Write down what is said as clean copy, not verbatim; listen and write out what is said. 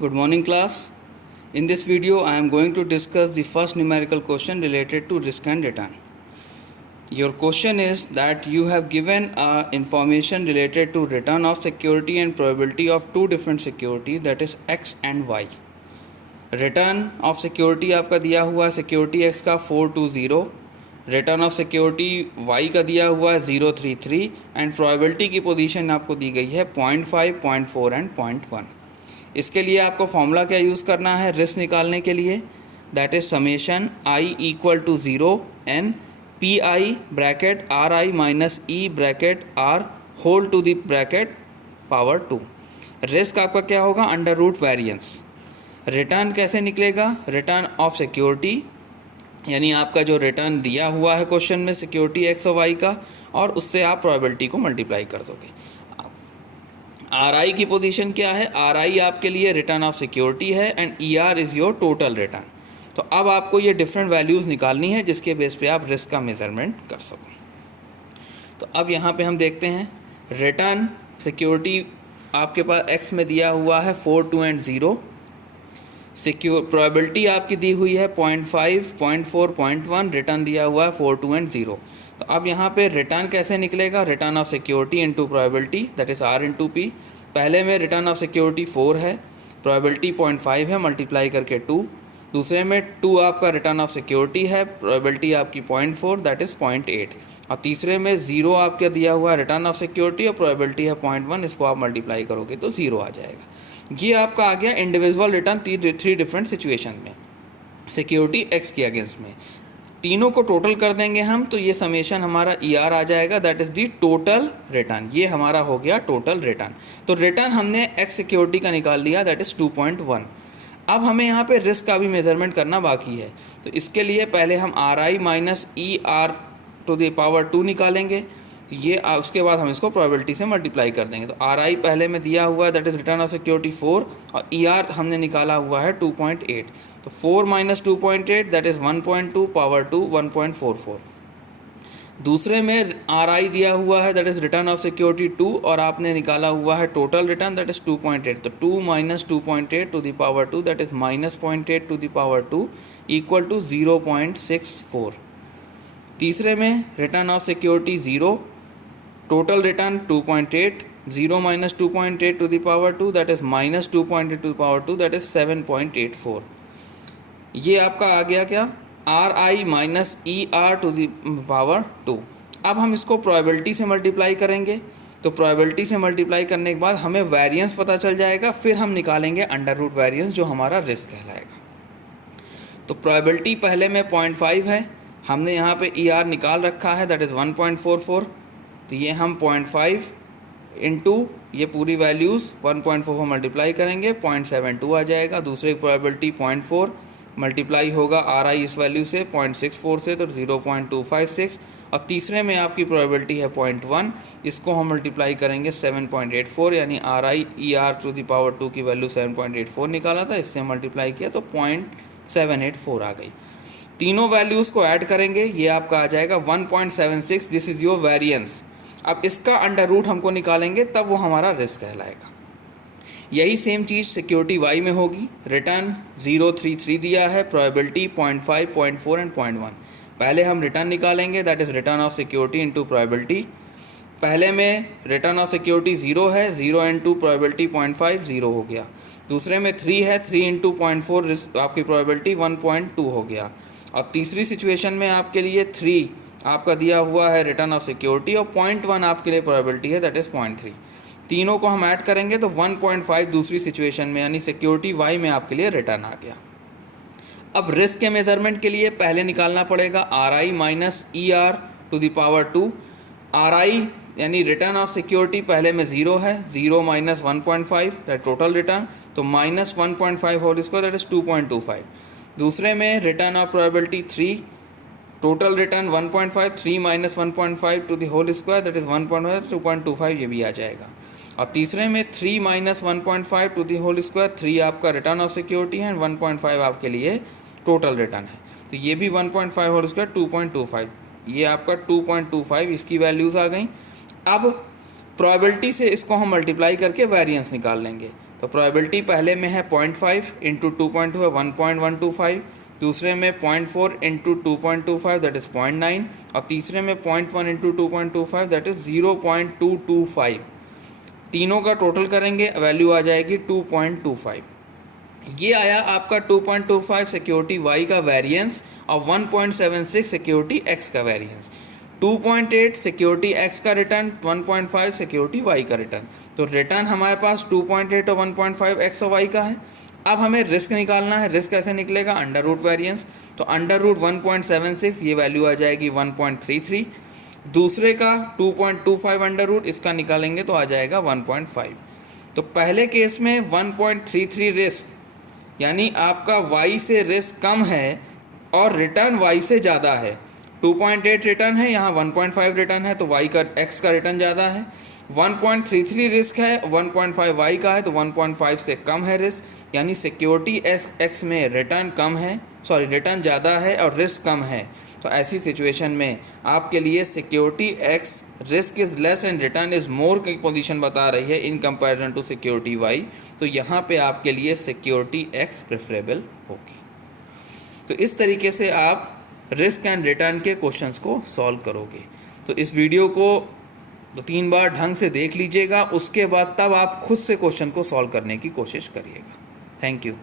Good morning, class. In this video, I am going to discuss the first numerical question related to risk and return. Your question is that you have given information related to return of security and probability of two different security, that is X and Y. Return of security आपका दिया हुआ है security x का 420, return of security Y का दिया हुआ है 033 and probability की पोजीशन आपको दी गई है 0.5, 0.4 एंड 0.1। इसके लिए आपको फॉर्मूला क्या यूज़ करना है रिस्क निकालने के लिए, that is summation i equal to 0 n p i bracket r i minus e bracket r whole to the bracket power 2। Risk आपका क्या होगा अंडर रूट वेरिएंस। रिटर्न कैसे निकलेगा, रिटर्न ऑफ सिक्योरिटी यानी आपका जो रिटर्न दिया हुआ है क्वेश्चन में सिक्योरिटी एक्स और वाई का, और उससे आप प्रोबेबिलिटी को मल्टीप्लाई कर दोगे। आर आई की पोजीशन क्या है, आर आई आपके लिए रिटर्न ऑफ सिक्योरिटी है and E R is your total return. तो अब आपको ये डिफरेंट वैल्यूज़ निकालनी है जिसके बेस पे आप रिस्क का मेजरमेंट कर सको। तो अब यहाँ पे हम देखते हैं रिटर्न सिक्योरिटी आपके पास एक्स में दिया हुआ है 4, 2 एंड 0। सिक्योर प्रोबेबिलिटी आपकी दी हुई है 0.5, 0.4, 0.1, रिटर्न दिया हुआ है 4, 2 एंड 0। तो अब यहाँ पे रिटर्न कैसे निकलेगा, return of security into probability that is r into p. पहले में रिटर्न ऑफ सिक्योरिटी 4 है, प्रोबेबिलिटी 0.5 है, मल्टीप्लाई करके 2। दूसरे में 2 आपका रिटर्न ऑफ सिक्योरिटी है, प्रोबेबिलिटी आपकी 0.4 दैट इज़ 0.8। और तीसरे में 0 आपका दिया हुआ है रिटर्न ऑफ सिक्योरिटी और प्रोबेबिलिटी है 0.1, इसको आप मल्टीप्लाई करोगे तो 0 आ जाएगा। ये आपका आ गया इंडिविजुअल रिटर्न 3 डिफरेंट सिचुएशन में सिक्योरिटी एक्स के अगेंस्ट में। तीनों को टोटल कर देंगे हम तो ये समेशन हमारा ई आर आ जाएगा that is the total return. ये हमारा हो गया टोटल रिटर्न। तो रिटर्न हमने एक्स सिक्योरिटी का निकाल लिया दैट इज़ 2.1। अब हमें यहाँ पे रिस्क का भी मेजरमेंट करना बाकी है। तो इसके लिए पहले हम r i minus e r to the power 2 निकालेंगे। तो ये उसके बाद हम इसको प्रोबेबिलिटी से मल्टीप्लाई कर देंगे। तो आर आई पहले में दिया हुआ है that is return of security 4 और ई आर हमने निकाला हुआ है 2.8। तो 4 माइनस 2.8 दैट इज़ 1.2 पावर 2 1.44। दूसरे में आर आई दिया हुआ है that is return of security 2 और आपने निकाला हुआ है टोटल रिटर्न दैट इज़ 2.8। तो 2 minus 2.8 to the power 2 that is minus 0.8 to the power 2 equal to 0.64। तीसरे में return of security 0, total return 2.8, 0 minus 2.8 to the power 2 that is minus 2.8 to the power 2 that is 7.84। ये आपका आ गया क्या r i minus e r to the power 2। अब हम इसको प्रोबेबिलिटी से मल्टीप्लाई करेंगे। तो प्रोबेबिलिटी से मल्टीप्लाई करने के बाद हमें वेरिएंस पता चल जाएगा, फिर हम निकालेंगे अंडर रूट वेरिएंस जो हमारा रिस्क कहलाएगा। तो प्रोबेबिलिटी पहले में 0.5 है, हमने यहाँ पे ई आर निकाल रखा है दैट इज़ 1.44। तो ये हम 0.5 इंटू ये पूरी वैल्यूज़ 1.4 मल्टीप्लाई करेंगे 0.72 आ जाएगा। दूसरे की प्रोबेबिलिटी 0.4 मल्टीप्लाई होगा आर आई इस वैल्यू से 0.64 से तो 0.256। और तीसरे में आपकी प्रोबेबिलिटी है 0.1, इसको हम मल्टीप्लाई करेंगे 7.84 यानी r i e r to the power 2 की वैल्यू 7.84 निकाला था, इससे मल्टीप्लाई किया तो 0.784 आ गई। तीनों वैल्यूज़ को ऐड करेंगे ये आपका आ जाएगा 1.76, दिस इज़ योर वेरिएंस। अब इसका अंडर रूट हमको निकालेंगे तब वो हमारा रिस्क कहलाएगा। यही सेम चीज़ सिक्योरिटी वाई में होगी। रिटर्न 033 दिया है, प्रोबेबिलिटी 0.5, 0.4 एंड 0.1। पहले हम रिटर्न निकालेंगे that is return of security into probability. पहले में रिटर्न ऑफ सिक्योरिटी 0 है, 0 इंटू प्रोबेबिलिटी 0.5 0 हो गया। दूसरे में 3 है, 3 इंटू 0.4 आपकी प्रोबेबिलिटी 1.2 हो गया। और तीसरी सिचुएशन में आपके लिए 3 आपका दिया हुआ है रिटर्न ऑफ सिक्योरिटी और 0.1 आपके लिए प्रोबेबिलिटी है दैट इज़ 0.3। तीनों को हम ऐड करेंगे तो 1.5 दूसरी सिचुएशन में यानी सिक्योरिटी वाई में आपके लिए रिटर्न आ गया। अब रिस्क के मेजरमेंट के लिए पहले निकालना पड़ेगा r i minus e r to the power 2। R i यानी रिटर्न ऑफ सिक्योरिटी पहले में 0 है, 0 माइनस 1.5 दैट टोटल रिटर्न, तो minus 1.5 whole square that is 2.25। दूसरे में return of probability 3, total return 1.5, 3 minus 1.5 to the whole square that is 1.5 2.25 ये भी आ जाएगा। और तीसरे में 3 minus 1.5 to the whole square, 3 आपका रिटर्न ऑफ सिक्योरिटी है एंड 1.5 आपके लिए टोटल रिटर्न है। तो ये भी 1.5 होल स्क्वायर 2.25, ये आपका 2.25 इसकी वैल्यूज़ आ गई। अब प्रोबेबिलिटी से इसको हम मल्टीप्लाई करके वेरिएंस निकाल लेंगे। तो प्रोबेबिलिटी पहले में है 0.5 इंटू 2.2 है 1.125, दूसरे में 0.4 इंटू 2.25 दैट इज़ 0.9, और तीसरे में 0.1 इंटू 2.25 दैट इज़ 0.225। तीनों का टोटल करेंगे, वैल्यू आ जाएगी 2.25। ये आया आपका 2.25 सिक्योरिटी y का वेरिएंस और 1.76 सिक्योरिटी x का वेरिएंस। 2.8 सिक्योरिटी x का रिटर्न, 1.5 सिक्योरिटी y का रिटर्न। तो रिटर्न हमारे पास 2.8 और 1.5 x और y का है। अब हमें रिस्क निकालना है। रिस्क कैसे निकलेगा? Under root variance. तो अंडर रूट 1.76, ये वैल्यू आ जाएगी 1.33। दूसरे का 2.25 अंडर रूट, इसका निकालेंगे तो आ जाएगा 1.5। तो पहले केस में 1.33 रिस्क, यानी आपका y से रिस्क कम है और रिटर्न y से ज़्यादा है। 2.8 रिटर्न है, यहाँ 1.5 रिटर्न है, तो y का x का रिटर्न ज़्यादा है। 1.33 रिस्क है, 1.5 y का है, तो 1.5 से कम है रिस्क, यानी सिक्योरिटी x में रिटर्न कम है, सॉरी रिटर्न ज़्यादा है और रिस्क कम है। तो ऐसी सिचुएशन में आपके लिए security x risk is less and return is more की पोजीशन बता रही है in comparison to security y। तो यहाँ पे आपके लिए सिक्योरिटी x प्रेफरेबल होगी। तो इस तरीके से आप रिस्क एंड रिटर्न के क्वेश्चंस को सॉल्व करोगे। तो इस वीडियो को 2-3 बार ढंग से देख लीजिएगा, उसके बाद तब आप खुद से क्वेश्चन को सॉल्व करने की कोशिश करिएगा। Thank you.